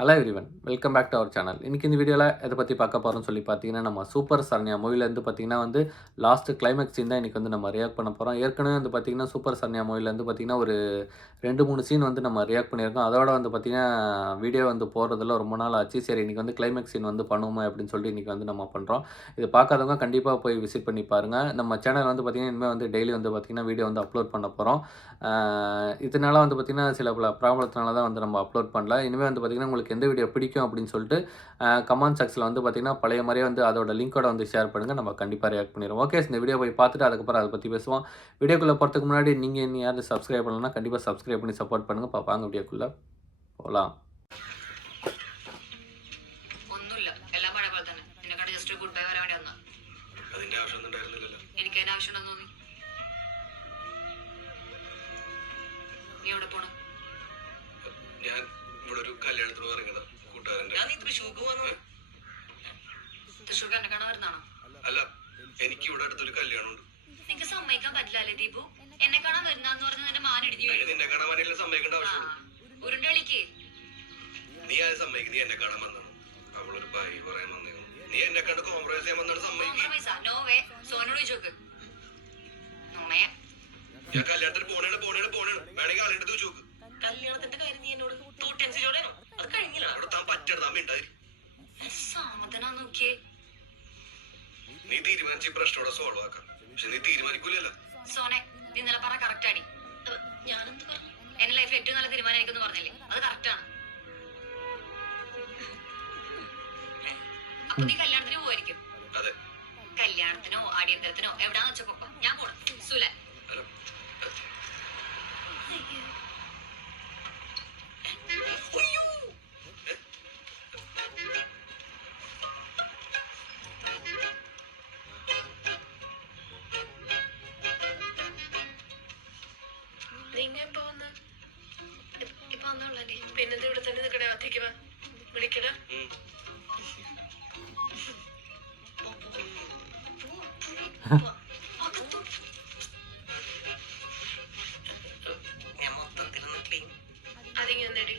Hello everyone, welcome back to our channel. இன்றைக்கி இந்த வீடியோவில் எதை பற்றி பார்க்க போகிறோம்னு சொல்லி பார்த்தீங்கன்னா, நம்ம சூப்பர் சரண்யா மூவிலேருந்து பார்த்தீங்கன்னா லாஸ்ட்டு கிளைமேக்ஸ் சீன் தான் இன்றைக்கி நம்ம ரியாக்ட் பண்ண போகிறோம். ஏற்கனவே பார்த்தீங்கன்னா சூப்பர் சரண்யா மூவிலேருந்து பார்த்தீங்கன்னா ஒரு 2-3 சீன் நம்ம ரியாக்ட் பண்ணியிருக்கோம். அதோட பார்த்தீங்கன்னா வீடியோ போடுறதில்ல ரொம்ப நாள் ஆச்சு. சரி இன்றைக்கி கிளைமேக்ஸ் சீன் பண்ணுவோமே அப்படின்னு சொல்லிட்டு இன்றைக்கி நம்ம பண்ணுறோம். இது பார்க்காதவங்க கண்டிப்பாக போய் விசிட் பண்ணி பாருங்கள். நம்ம சேனல் பார்த்தீங்கன்னா இனிமேல் டெய்லி பார்த்தீங்கன்னா வீடியோ அப்லோட் பண்ண போகிறோம். இதனால பார்த்தீங்கன்னா சில பல ப்ராப்ளத்தினால தான் நம்ம அப்லோட் பண்ணல. இனிமேல் பார்த்தீங்கன்னா உங்களுக்கு எந்த வீடியோ பிடிக்கும் அப்படின்னு சொல்லிட்டு கமெண்ட் செக்ஷனில் பார்த்தீங்கன்னா பழைய மாதிரியே அதோட லிங்கோட ஷேர் பண்ணுங்கள். நம்ம கண்டிப்பாக ரியாக்ட் பண்ணிடுவோம். ஓகே, இந்த வீடியோ போய் பார்த்துட்டு அதுக்கப்புறம் அதை பற்றி பேசுவோம். வீடியோக்குள்ளே போகிறதுக்கு முன்னாடி நீங்கள் இன்னும் யாரும் சப்ஸ்கிரைப் பண்ணலன்னா கண்டிப்பாக சப்ஸ்கிரைப் பண்ணி சப்போர்ட் பண்ணுங்கள். பார்ப்பாங்க வீடியோக்குள்ளே போகலாம். അല്ല, എനിക്ക് ഇവിടെ അടുത്തൊരു കല്യാണമുണ്ട്. നിനക്ക് സമ്മതിക്കാൻ പറ്റില്ലല്ലേ ദീപു? എന്നെ കാണാൻ വരുന്നാന്ന് പറഞ്ഞ നിന്റെ മാൻ ഇടിഞ്ഞു. നിന്നെ കാണാൻ വരില്ല, സമ്മതിക്കേണ്ട ആവശ്യമുള്ളൂ. ഉരുണ്ടളിക്ക് നീ അത് സമ്മതിക്കും. നീ എന്നെ കാണാൻ വന്നാണ്. അവളൊരു ബൈ പറയാൻ വന്നേക്കും. നീ എന്നെ കണ്ട് കോംപ്രമൈസ് ചെയ്യാൻ വന്നാണ്. സമ്മതിക്കും. സോനോട് ചോദിച്ചോക്ക്. ഞാൻ കല്യാണത്തിന് പോണേണ് വേണമെങ്കിൽ ആളെടുത്ത് ചോദിച്ചോക്ക്. കല്യാണത്തിന്റെ കാര്യം നീ എന്നോട് തോട്ടൻസിലോടാണോ? അത് കഴിഞ്ഞില്ല. അവിടെ താൻ പറ്റരുത്, അമ്മ ഉണ്ടായി സാമതനാ നോക്കിയേ. നീ തീരുമാനിച്ച പ്രശ്നോടെ സോൾവ് ആക്കാം. പക്ഷെ നീ തീരുമാനിക്കൂലല്ലോ. സോനെ, നീ ഇന്നലെ പറഞ്ഞ കറക്റ്റ് ആടി. ഞാനെന്ത് പറഞ്ഞു? എന്റെ ലൈഫ് ഏറ്റവും നല്ല തീരുമാനം എനിക്കെന്ന് പറഞ്ഞില്ലേ, അത് കറക്റ്റ് ആണ്. അപ്പൊ നീ കല്യാണത്തിന് പോയിരിക്കും? അതെ. കല്യാണത്തിനോ അടിയന്തരത്തിനോ എവിടാന്ന് വെച്ചപ്പോ ഞാൻ പോണം. സുല പിന്നെന്താ ഇവിടെ തന്നെ നിൽക്കണേ? അകത്തേക്ക് വാ, വിളിക്കടാ. ഞാൻ മൊത്തത്തിലൊന്ന് ക്ലീൻ അതിങ്ങി വന്നേടി.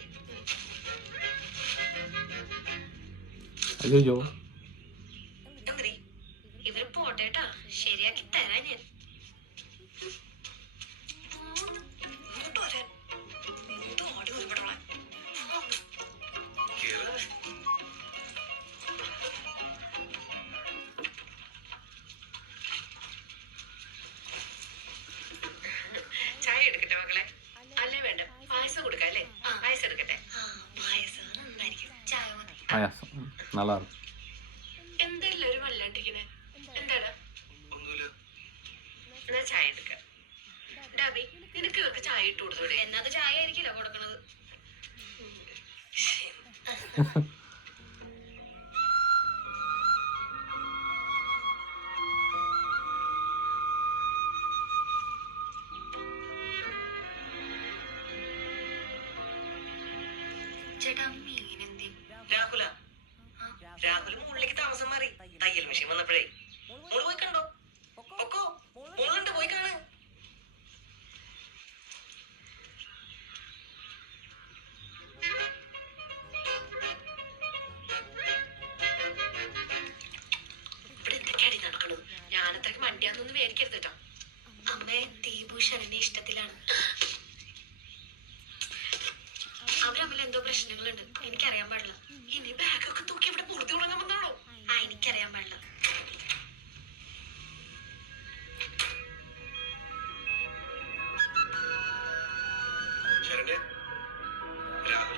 അയ്യോ എന്തിരി ഇവര് പോട്ടേട്ടാ, ശരിയാക്കി തരാ ഞാൻ. ചായ എടുക്കട്ടെ മക്കളെ? അല്ലേ വേണ്ട, പായസം കൊടുക്കാം അല്ലേ? പായസം എടുക്കട്ടെ. പായസം നന്നായിരിക്കും. ചായ മതി. പായസം நல்லா இருக்கும். എന്താ എല്ലാരും വല്ലാണ്ടിരിക്കണേ? എന്താടാ? ഒന്നുമില്ല. എന്നാ ചായ എടുക്കാം. ഡാബി, നിനക്ക് ഇവർക്ക് ചായ ഇട്ട് കൊടുത്തൂടെ? എന്നത് ചായ ആയിരിക്കില്ല കൊടുക്കണത്. ചേട്ടാ, മീൻ എന്തി? രാഹുൽ മുകളിലേക്ക് താമസം മാറി. തയ്യൽ മെഷീൻ വന്നപ്പോഴേ മോള് പോയി കണ്ടോ? ഒക്കോ മോളുണ്ട്, പോയി കാണ്. ഇവിടെ എന്തൊക്കെയാടി നടക്കണത്? ഞാനത്രയ്ക്ക് മണ്ടിയാന്നൊന്നും വിചാരിക്കരുത് കേട്ടോ. അമ്മേ, ദീപൂഷണന്റെ ഇഷ്ടത്തിലാണ്. അവരമ്മിൽ എന്തോ പ്രശ്നങ്ങളുണ്ട്, എനിക്കറിയാൻ പാടില്ല. ഇനി ബാഗൊക്കെ തൂക്കി ഇവിടെ പുറത്തു തുടങ്ങാൻ വന്നാണോ? എനിക്കറിയാൻ പാടില്ല. രാഹുൽ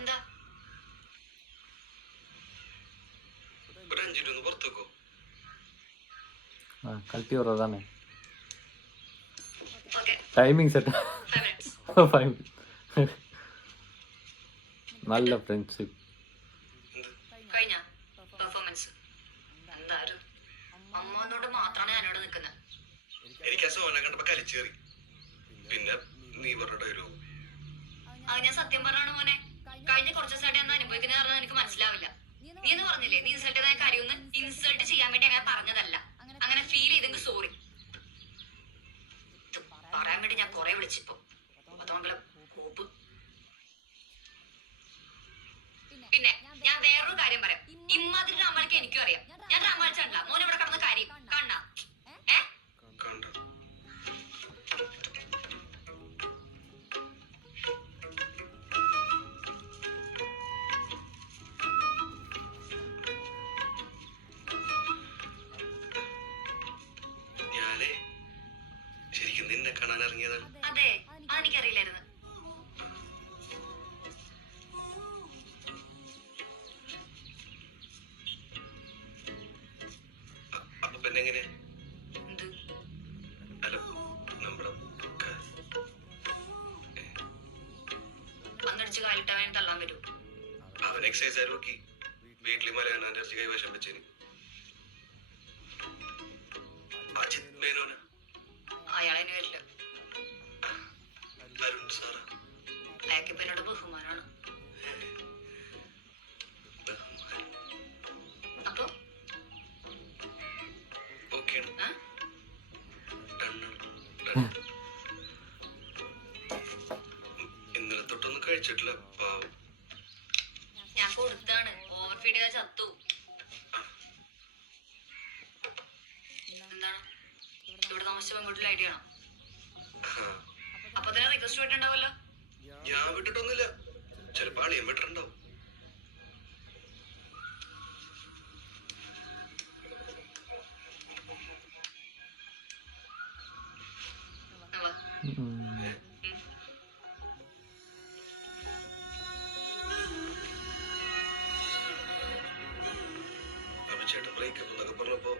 എന്താ? ഒരു 5 മിനിറ്റ് ഒന്ന് പുറത്തു വെക്കോ? கழட்டி வர்றது தானே ഓക്കെ, டைமிங் செட் 5 minutes. 5 நல்ல ஃப்ரெண்ட்ஷிப். കഴിഞ്ഞ പെർഫോമൻസ് എന്തായാലും അമ്മോനോട് മാത്രമാണ് ഞാനിവിടെ നിൽക്കുന്നത്. എനിക്ക് ആ സോനെ കണ്ടപ്പോ കലിച്ചേറി. പിന്നെ നീ പറഞ്ഞ ഡയലോഗ് അത് ഞാൻ സത്യം പറഞ്ഞാണ് മോനെ. കഴിഞ്ഞ കുറച്ച് ദിവസമായിട്ട് എന്ന് അനുഭവിക്കുന്ന കാരണം എനിക്ക് മനസ്സിലാവില്ല. നീ എന്ന് പറഞ്ഞില്ലേ നീ ഇൻസൾട്ട് ചെയ്ത കാര്യമൊന്നും ഇൻസൾട്ട് ചെയ്യാൻ വേണ്ടി അങ്ങനെ പറഞ്ഞതല്ല. അങ്ങനെ ഫീൽ ചെയ്തെങ്കിൽ സോറി. പറയാൻ വേണ്ടി ഞാൻ കൊറേ വിളിച്ചിപ്പോ അതോങ്കിലും കോപ്പ്. പിന്നെ ഞാൻ വേറൊരു കാര്യം പറയാം. ഇമ്മാതിരി രാമാളിക്ക് എനിക്കും അറിയാം. ഞാൻ രാമാളിച്ചണ്ട മോൻ ഇവിടെ കിടന്ന കാര്യം കാണാ. കണ്ട ഞാനേ ശരിക്കും നിന്നെ കാണാൻ ഇറങ്ങിയതാണ്. അതെ അതെനിക്കറിയില്ലായിരുന്നു. അപ്പൊ പിന്നെ എങ്ങനെ? എന്ത് അല്ല നമ്മുടെ അന്നടിച്ച് കാലിട്ടാൻ വേണ്ടി തള്ളാൻ വരൂ. അവൻ എക്സസൈസ് ആയി നോക്കി വീട്ടിൽ മലയാളം അലർജി കൈവശം വെച്ചേന്. അജിത് മേനോന അയാളതിന് വരില്ല. അരുൺ സാറാ അയാൾക്ക് ഇപ്പൊ എന്നോട് ബഹുമാനാണ്. അപ്പൊ ഓക്കെയാണ്. ആ? ഇന്നലെ തൊട്ടൊന്നും കഴിച്ചിട്ടില്ല പാവം. ഞാൻ കൊടുത്താണ്. ഓവർ ഫീഡ് ചെയ്താൽ ചത്തു. എന്താണ് ഇവിടെ താമസിച്ച പെൺകുട്ടിയുടെ ഐഡിയ ആണോ? അപ്പൊ തന്നെ റിക്വസ്റ്റ് വിട്ടുണ്ടാവല്ലോ. ഞാൻ വിട്ടിട്ടൊന്നുമില്ല. ചിലപ്പോ അളിയൻ വിട്ടിട്ടുണ്ടാവും. വാ. അപ്പൊ ചേട്ടൻ ബ്രേക്കപ്പ് എന്നൊക്കെ പറഞ്ഞപ്പോ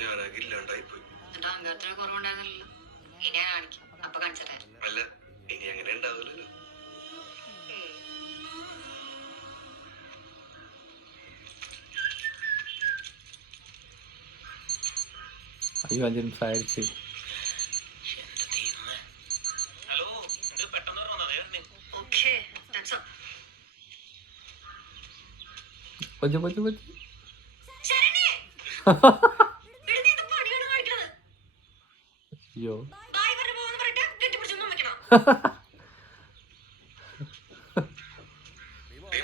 ഞാനാകെ ഇല്ലാണ്ടായിപ്പോയി. എന്നിട്ട് അഹങ്കാരത്തിന് കുറവുണ്ടായിരുന്നില്ലല്ലോ. ഇനി ഞാൻ കാണിക്കും. അപ്പൊ കാണിച്ചതേ. അല്ല ഇനി അങ്ങനെ ഉണ്ടാവില്ലല്ലോ. അയ്യോ 5 നിമിഷം ആയിடுச்சு. ഹലോ ഇത് പെട്ടെന്ന് പറഞ്ഞേ. Okay that's all. കൊച്ചു കൊച്ചു കൊച്ചു ശരണേ വെറുതെ ഇത് പണിയാണ് കാണിക്കുന്നത്. അയ്യോ ബായ് പറഞ്ഞു പോകുന്നു പറഞ്ഞിട്ട് കെട്ടിപ്പിടിച്ചൊന്നും വെക്കണം.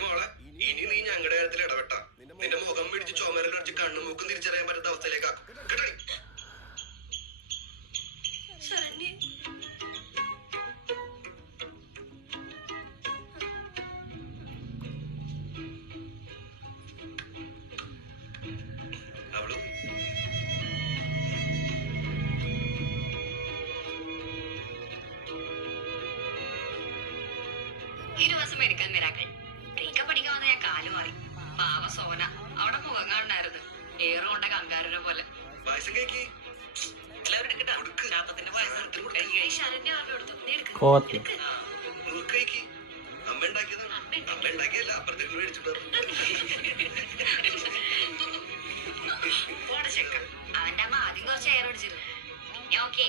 മോളെ ഇനി നീ ഞങ്ങളുടെ കാര്യത്തിൽ ഇടപെട്ട നിന്റെ മുഖം പിടിച്ച് ചുമരലടിച്ച് കണ്ണു മൂക്കും തിരിച്ചറിയാൻ പറ്റാത്ത അവസ്ഥയിലേക്കാക്കും. കേട്ടോ? ശരണേ അവള് ഈ ദിവസം എടുക്കാൻ മിറാക്കൾ ബ്രേക്കപ്പ് പഠിക്കാൻ വന്ന ഞാൻ കാല് മാറി. പാവ സോന അവിടെ മുഖം കാണായിരുന്നു. ഏറ് കൊണ്ട കങ്കാരനെ പോലെ. പായസം കേക്ക് എല്ലാവരും എടുക്കട്ടെ. ശാപത്തിന്റെ പായസം ശരണ്യ ആരുടെ എടുത്തു. നീ എടുക്ക്. കോവത്തിൽ എടുക്ക്. നുറുക്ക് കേക്ക് അമ്മ ഉണ്ടാക്കിയതാണ്. അമ്മ ഉണ്ടാക്കിയല്ല അപ്പുറത്തേക്ക് മേടിച്ചിട്ട് പോടെ ചെക്ക. അവന്റെ അമ്മ ആദ്യം കുറച്ച് എയർ അടിച്ചിരുന്നു. ഞാൻ ഓക്കെ.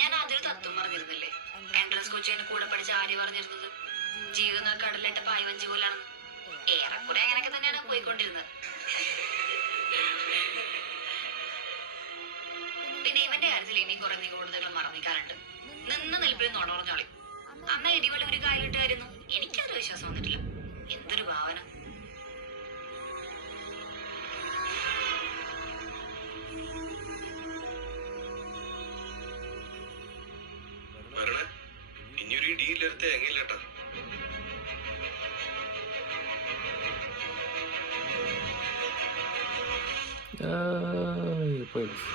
ഞാൻ ആദ്യം തത്വം പറഞ്ഞിരുന്നില്ലേ. എൻട്രൻസ് കോച്ചിന് കൂടെ പഠിച്ച ആര്യ പറഞ്ഞിരുന്നത് ജീവിതം കടലിട്ട പായ്വഞ്ചി പോലാണെന്ന്. ഏറെക്കുറെ അങ്ങനെയൊക്കെ തന്നെയാണ് പോയിക്കൊണ്ടിരുന്നത്. പിന്നെ ഇവന്റെ കാര്യത്തിൽ ഇനിയും കുറെ നിഗൂഢതകൾ മറന്നിക്കാനുണ്ട്. നിന്ന് നിൽപ്പിൽ നുണറഞ്ഞോളി. അന്ന് ഇടിവളി ഒരു കാലിട്ടായിരുന്നു. എനിക്കൊരു വിശ്വാസം വന്നിട്ടില്ല. എന്തൊരു ഭാവന. വരണേ ഇനിയൊരു ഇടിയില്ലൊരു തേങ്ങയില്ലട്ടാ. പോയിடுச்சு.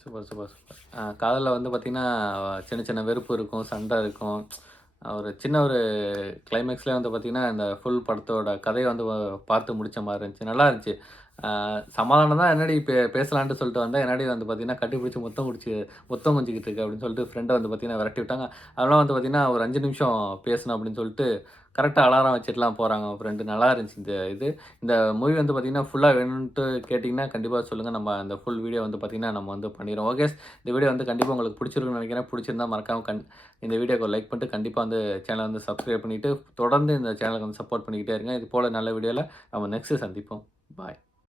Super super super. காதலில் வந்து பார்த்திங்கன்னா சின்ன சின்ன வெறுப்பு இருக்கும், சண்டை இருக்கும். ஒரு சின்ன ஒரு கிளைமேக்ஸ்லேயே வந்து பார்த்தீங்கன்னா, இந்த ஃபுல் படத்தோட கதைய வந்து பார்த்து முடிச்ச மாரி இருந்துச்சு. நல்லா இருந்துச்சு. சமாதானம் தான் என்னடி பேசலான்ட்டு சொல்லிட்டு வந்தேன். என்னடி வந்து பார்த்தீங்கன்னா, கட்டிப்பிடிச்சு முத்தம் கொஞ்சிக்கிட்டு இருக்கு அப்படின்னு சொல்லிட்டு ஃப்ரெண்ட வந்து பார்த்தீங்கன்னா விரட்டி விட்டாங்க. அதெல்லாம் வந்து பார்த்தீங்கன்னா, ஒரு 5 நிமிஷம் பேசணும் அப்படின்னு சொல்லிட்டு கரெக்ட்டா அலாரம் வச்சுட்டுலாம் போறாங்க அவங்க ஃப்ரெண்டு. நல்லா இருந்துச்சு இந்த இது. இந்த மூவி வந்து பார்த்தீங்கன்னா, ஃபுல்லா வேணுன்ட்டு கேட்டீங்கன்னா, கண்டிப்பா சொல்லுங்க. நம்ம அந்த ஃபுல் வீடியோ வந்து பார்த்தீங்கன்னா, நம்ம வந்து பண்ணிருவோம். ஓகே. இந்த வீடியோ வந்து கண்டிப்பா உங்களுக்கு புடிச்சிருக்கும்னு நெனைக்கிறேன். புடிச்சிருந்தா மறக்காம இந்த வீடியோக்கு ஒரு லைக் பண்ணிட்டு, கண்டிப்பா வந்து சேனல வந்து சப்ஸ்கிரைப் பண்ணிட்டு, தொடர்ந்து இந்த சேனலுக்கு வந்து சப்போர்ட் பண்ணிக்கிட்டே இருங்க. இது போல நல்ல வீடியோல நம்ம நெக்ஸ்ட் சந்திப்போம். பாய்.